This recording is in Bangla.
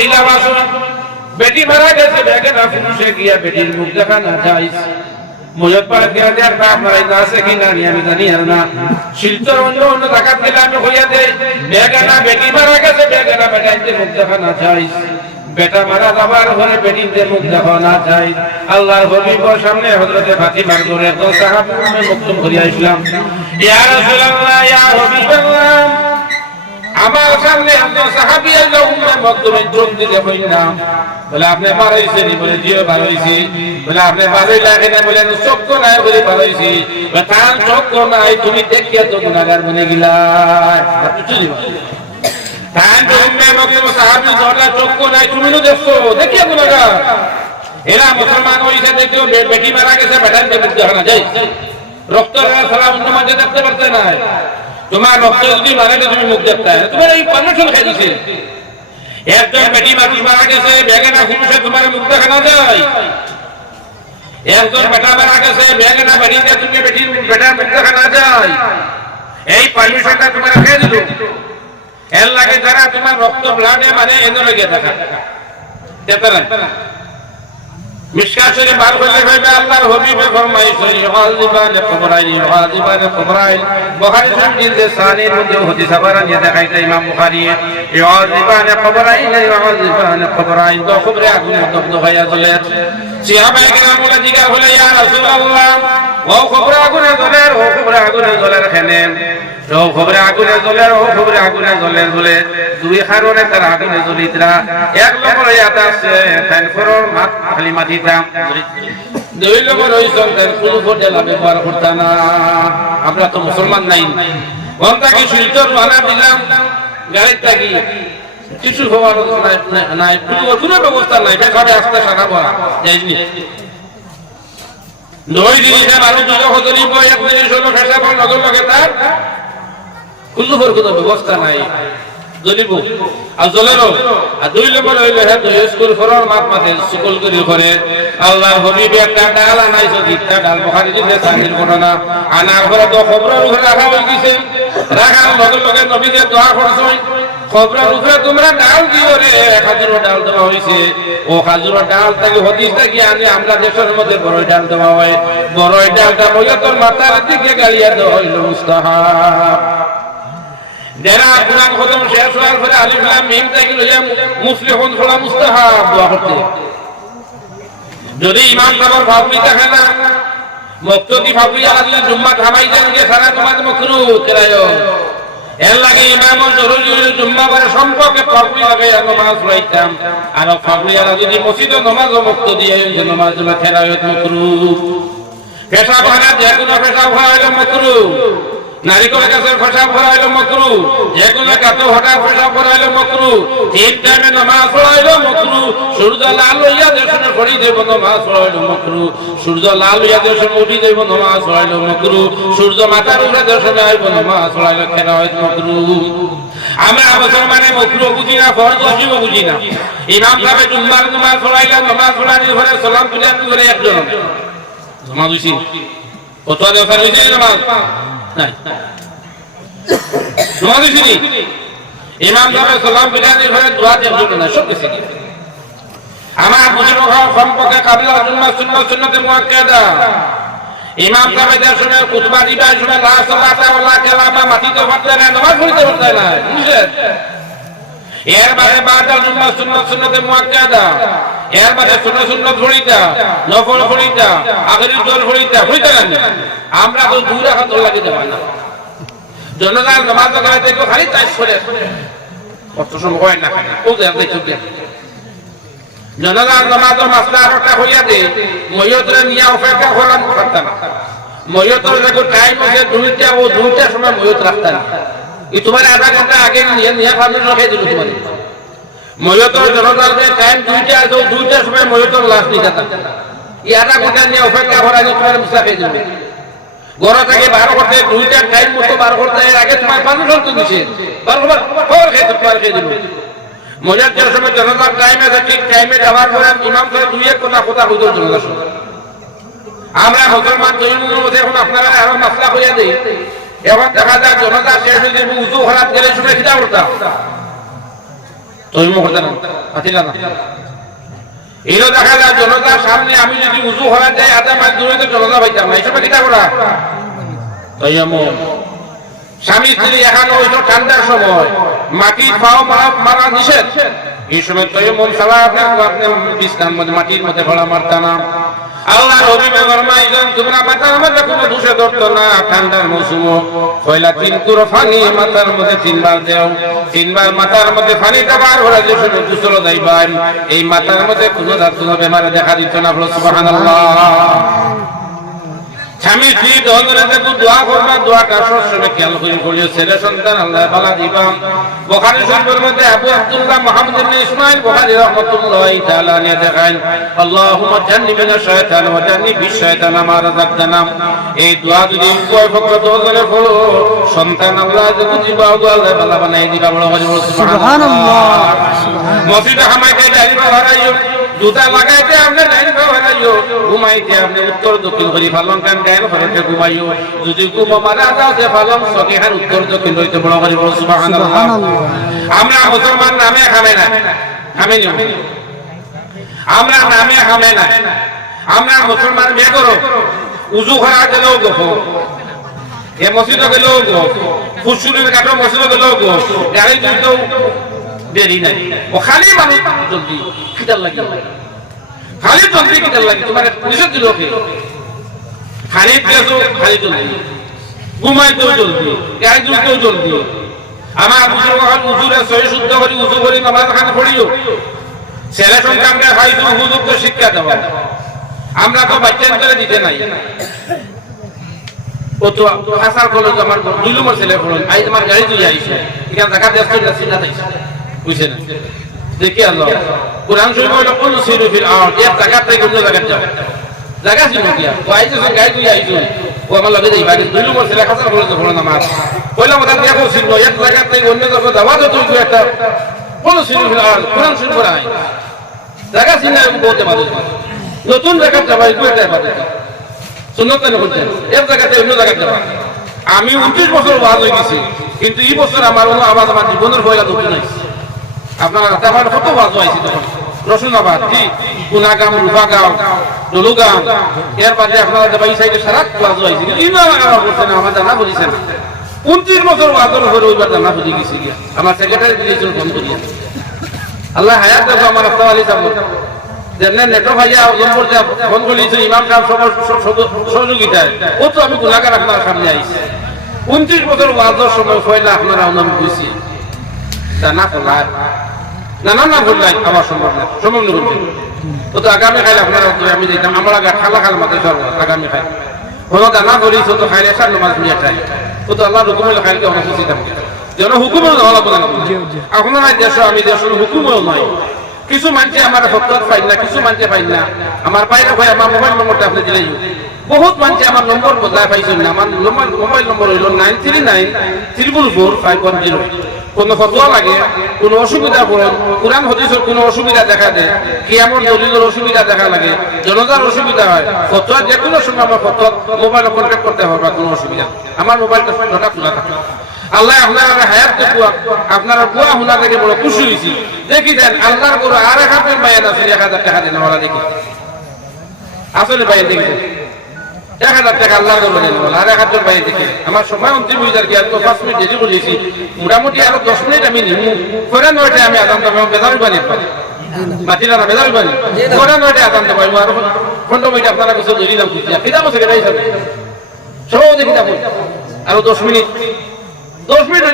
মহিলা বাসন বেটি মারা গেছে, ব্যাগে না পুরুষে গিয়া বেটির মুখ দেখা না যায়। আর আমি সামনে হজরতে ফাতিমার ঘরে তো সাহাবি মুক্তম করিয়া ইসলাম আমার সামনে আপনার সাহাবি আল্লাহ উম্মে মকদুমে যোগ দিতে হই না। নাই বলে বাড়াইছি বলে তার চক্ক নাই? তুমি দেখছ? দেখিয়া গুণাগার। এরা মুসলমান হইছে, দেখিও বে- বেটি মারা গেছে, বেটার হয় না। যাই। রক্ত সারা অন্য মাঝে দেখতে পারতে না। তোমার রক্ত যদি মারা গেছে তুমি মুখ দেখতে তোমার এই পারমিশন খাই দিছে। একজন বেটি মানুষ মারা গেছে ব্যাগে না পুরুষে তোমার মুখ দেখা না যায়। একজন বেটা মারা গেছে ব্যাগে না বেরিয়ে তুমি বেটির বেটার মুখ দেখা না যায়। এই পারমিশনটা তোমার খেয়ে দিল? এর লাগে যারা তোমার রক্ত ব্লাডে মানে এনে থাকা। মিশকাত শরীফ বার করলে ভাইবে আল্লাহর হাবিবে ফরমাইছেন ইউআযিবান কুবরাইন ইউআযিবান কুবরাইন বুখারী শরীফ জিলদে সানির মধ্যে হাদিস আবার নিয়ে দেখাইতে ইমাম বুখারী ইউআযিবান কুবরাইন ইউআযিবান কুবরাইন তো কুবরে আগুন দগ্ধ হইয়া চলে সাহাবায়ে কেরাম বলে জিজ্ঞাসা হলো ইয়া রাসূলুল্লাহ, ও কুবরে আগুনে জ্বলে ও কুবরে আগুনে জ্বলে খেনে। দুই আছে মাত না আমরা তো মুসলমান নাই। কোন তাকে শিলচর বানা দিলাম কিছু হওয়ার নাই ব্যবস্থা নাই বেকারে আসতে সারা বলা যাইনি দুই মানুষ দুটো হজরি বই এক জিনিস হলো ফেসা বল নজর লাগে তার কুল্লুফের কোনো ব্যবস্থা নাই। জ্বলিব। আর জ্বলেরও আর দুই নম্বর হইলে হ্যাঁ দুই স্কুল ফরর মাত মাতে স্কুল করি করে আল্লাহ হবিবে একটা ডাল আনাইছে দিকটা ডাল বখারি দিতে সাহির ঘটনা আনার পরে তো খবরের উপরে রাখা হয়ে গেছে। রাখার লগে লগে নবীদের দোয়া করছে। খবরের উপরে তোমরা ডাল কি করে খাজুর ডাল দেওয়া হয়েছে। ও খাজুর ডাল থেকে হদিস থেকে আনি, আমরা দেশের মধ্যে বড়ই ডাল দেওয়া হয়। বড়ই ডালটা বইয়া তোর মাথার দিকে গাড়িয়া দেওয়া হইল মুস্তাহাব। যারা কোরআন খতম শেষ হওয়ার পরে আলিফ লাম মিম থেকে যদি ইমাম সাহেবের ভাবনি দেখে না মুক্তি ভাবনি আলা যদি জুম্মা থামাই যান যে সারা তোমার মকরু কেরায় এর লাগে ইমাম জরুরি জুম্মা করে সম্পর্কে ফাবরি লাগে নামাজ পড়াইতাম। আর ফাবরি আলা যদি মসজিদে নামাজ মুক্ত দিয়ে যে নামাজ খেলায় মকরু পেশাব হানা যে কোনো মকরু নারিকল গাছের ফসা ফরাইলো মকরু কোনো গাছে হঠাৎ ফসা ফরাইলো মকরু তিন টাইমে নামাজ পড়াইলো মকরু, সূর্য লাল হইয়া দেশনে পড়ি দেব, নামাজ পড়াইলো মকরু। সূর্য লাল হইয়া দেশনে উঠি দেব, নামাজ পড়াইলো মকরু। সূর্য মাথার উপরে দেশনে আইব, নামাজ পড়াইলো খেলা হয় মকরু। আমরা মুসলমানে মকরু বুঝি না, ফরজ ওয়াজিব বুঝি না। ইমাম সাহেব জুম্মার নামাজ পড়াইলো নামাজ পড়াইলে ঘরে সালাম তুলে করে একজন। নামাজ হইছি কত দেওয়ার হইছে নাই। দোয়া দিছিনি ইমাম সাহেব সালাম বিরানি ঘরে দোয়া দেওয়ার জন্য না সব কিছু আমার বুঝলো সম্পর্কে কাবিলা জুম্মা সুন্নাত সুন্নাতে মুআক্কাদা। ইমাম সাহেব দেওয়ার সময় কুতবা দিবার সময় লা সালাতা ওয়ালা কালামা মাটিতে পড়তে না নামাজ পড়তে পড়তে না বুঝলেন? এর বাদে বাদা জুম্মা সুন্নাত সুন্নাতে মুআক্কাদা। এর বাদে সুন্নাত সুন্নাত ফড়িতা নফল ফড়িতা আগের জোর ফড়িতা ফড়িতা না আমরা তো দূর রাখা তো লাগে দেব না। জনগণ নামাজ করে দেখো খালি তাই করে কত সময় হয় না ও দেখ দেখো জনগণ নামাজ মাসলা রটা হইয়া দে ময়তরে নিয়া অপেক্ষা করার করতাম ময়তর দেখো টাইম আছে দুইটা, ও সময় রাখতাম। এই তোমার আধা ঘণ্টা আগে নিয়ে নিয়ে ফার্মেন্ট রেখে দিল তোমার। ময়তর জনগণ টাইম দুইটা আছে দুইটার সময় ময়তর লাশ যেতাম এই আধা ঘণ্টা নিয়ে অপেক্ষা করা নিয়ে তোমার মুসা খেয়ে দিবে ঘর থেকে বার করতে দুইটা টাইম মতো বার করতে আগে তোমার পারমিশন তো দিছে। বার করবার খবর খেয়ে তোমার খেয়ে দিবে মজার যে সময় জনতার টাইম আছে, ঠিক টাইমে যাওয়ার পরে ইমাম সাহেব দুই এক কথা কথা হইতো জনতার সঙ্গে আমরা মুসলমান দৈনিকের মধ্যে এখন আপনারা আরও মাসলা হইয়া দেই। এখন দেখা যায় জনতা শেষ হয়ে যাবে, উজু হরাত গেলে শুনে খিদা উঠতাম তৈম করতে না পাতিলা না এরও দেখা যায় জনতার সামনে আমি যদি উজু হওয়া যাই আধা মাস দূরে তো জনতা পাইতাম না। এইসব কিতা করা? তৈম স্বামী স্ত্রী এখানে ওই ঠান্ডার সময়। মাটি পাও মারা মারা নিষেধ। এই সময় তৈমুল সালা আপনার আপনি বিছনার মধ্যে মাটির মধ্যে ভরা মারতা না আল্লাহর হবিবে ফরমাইলেন তোমরা মাথার মধ্যে কোনো দোষে ধরতো না, ঠান্ডার মৌসুম পয়লা তিন কুরো পানি মাথার মধ্যে তিনবার দেও। তিনবার মাথার মধ্যে পানি দেবার, ওরা যে শুধু দুসলো যাইবান এই মাথার মধ্যে কোনো ধাতু বেমারে দেখা দিত না সুবহানাল্লাহ। স্বামী স্ত্রী দহজনে দেখো দোয়া করবা দোয়াটা সবসময় খেয়াল করে করিও ছেলে সন্তান আল্লাহ বালা দিবাম। বুখারী শরীফের মধ্যে আবু আব্দুল্লাহ মুহাম্মদ ইবনে ইসমাইল বুখারী রাহমাতুল্লাহি তাআলা নিয়ে দেখান আল্লাহুম্মা জান্নিবনা শায়তান ওয়া জান্নিবিশ শায়তান মা রাযাকতানা এই দোয়া যদি কয় ফকর দহজনে পড়ো সন্তান আল্লাহ যদি দিবা আল্লাহ বালা বানাই দিবা। বড় সুবহানাল্লাহ। মসজিদে হামাইতে যাইবা হারাইও জুতা লাগাইতে আপনি লাইন হারাইও ঘুমাইতে আপনি উত্তর দক্ষিণ করি ফালন কান গায়ের ঘরতে ঘুমাইও। যদি ঘুমো মারা যাও যে ফালন সকে হার উত্তর দক্ষিণ হইতে বড় করি বড় সুবহানাল্লাহ। আমরা মুসলমান নামে খাবে না। খাবে না আমরা নামে খাবে না। আমরা মুসলমান বিয়ে করো। উজু করা গেলেও গফ এ মসজিদে গেলেও গফ ফুসুরের কাটো মসজিদে গেলেও গফ গাড়ি তুলতেও দেরি নাই। ও খালি মানুষ জলদি, খিদার লাগি। খালি জলদি, খিদার লাগি। তোমার পুলিশের দিল খালি পেয়েছ খালি জলদি ঘুমাইতেও জলদি। গাড়ি তুলতেও জলদি। আমার হল উজুরে সহি শুদ্ধ করি, উজু করি, নামাজ খানা পড়িও। ছেলে সন্তানকে হয়তো হুজুর তো শিক্ষা দেওয়া আমরা তো বাচ্চান্তরে দিতে নাই। ও তো হাসার কলেজ আমার দুই নম্বর ছেলে পড়ল। আই, তোমার গাড়ি তুই আইছে এখানে দেখা দেখছ না চিন্তা বুঝছেন? দেখি আল্লাহ। কোরআন শরীফ হলো কোন সিরু ফিল আরদ এক জায়গা থেকে অন্য জায়গায় যাও জায়গা ছিল কি? আইছে গাড়ি তুই আইছো ও আমার লগে দেই দুই নম্বর ছেলে হাসার কলেজ পড়ল না মত দেখো এক জায়গা থেকে অন্য জায়গায় যাওয়া তো তুই একটা কোন সিরু ফিল আরদ কোরআন শরীফ পড়া হয় জায়গা ছিল আমি বলতে নতুন জায়গা যাওয়া একটু এটাই পারে সুন্নত না এক জায়গাতে অন্য জায়গায় যাওয়া আমি উনত্রিশ বছর ওয়াজ হয়ে গেছি কিন্তু এই বছর আমার আওয়াজ আমার জীবনের হয়ে গেল নাই। আপনারা আমার কত হয়েছি তখন রসুনাবাদ কি? গুনাগাম রুফাগাঁও ডলুগাঁও এর বাদে আপনারা যাবা এই সাইডে হয়েছি ইমান না আমার জানা বলিছে না উনত্রিশ বছর উপরে ওইবার জানা বুঝে গেছি আমার সেক্রেটারি দিয়েছিল ফোন করিয়া। আল্লাহ হায়াত দেবো আমার আপনার আলী সাহেব। নেটো ভাইয়া নম্বর ফোন করেছে ইমাম সাহেব সহযোগিতায়। ও তো আমি গুণাগার আপনার সামনে আইছি। উনত্রিশ বছর ওয়াজের সময় ফয়লা আপনারা আমি বুঝছি তা না করলাম না না না বললাই আমার সম্ভব না। সম্ভব না বলছি ও তো আগামী খাইলে আপনারা আমি দিতাম আমার আগে খালা খাল মাতে সব আগামী খাই কোনো দানা করিস তো খাইলে সার নমাজ নিয়ে চাই ও তো আল্লাহ হুকুমের খাইলে খুশি থাকি যেন হুকুমের হওয়া বলেন। আপনারা দেশ আমি দেশের হুকুমেও নয় কিছু মানুষে আমার হত্যত পাই না কিছু মানুষে পাই না। আমার পাইলে ভাই আমার মোবাইল নম্বরটা আপনি দিলেই বহুত মানুষে আমার নম্বর বদলায় পাইছেন না। আমার মোবাইল নম্বর হইল nine three nine triple four five one zero. কোনো ফতোয়া লাগে, কোনো অসুবিধা পড়েন কোরআন, হদিসের কোনো অসুবিধা দেখা দেয় কি আমার দলিলের অসুবিধা দেখা লাগে, জনতার অসুবিধা হয়, ফতোয়া যে কোনো সময় আমার ফতোয়া মোবাইল কন্ট্যাক্ট করতে হবে, কোনো অসুবিধা আমার মোবাইলটা সদা খোলা থাকে। আল্লাহ আপনারা হায়াত কুয়া, আপনারা কুয়া হুনা থেকে বড় খুশি হয়েছি। দেখি দেন, আল্লাহর গরু আর এক হাজার বাইন আছে, এক হাজার টাকা দেন, ওরা দেখি। আসলে বাইন দেখি। এক হাজার টাকা আল্লাহর জন্য নিয়ে নেবেন আর এক হাজার বাইরে থেকে। আমার সময় অন্তিম হয়ে কি আর তো পাঁচ মিনিট দেরি বলেছি মোটামুটি আরও দশ মিনিট আমি নিমু। করে নয়টায় আমি আদান দাম বেদারি বানি মাতিলা না বেদারি বানি করে নয়টায় আদান দাম আরও পনেরো মিনিট আপনারা কিছু ধরি দাম খুঁজছি আপনি দাম আছে কেটাই সব দেখি দাম আরও দশ মিনিট। দশ মিনিট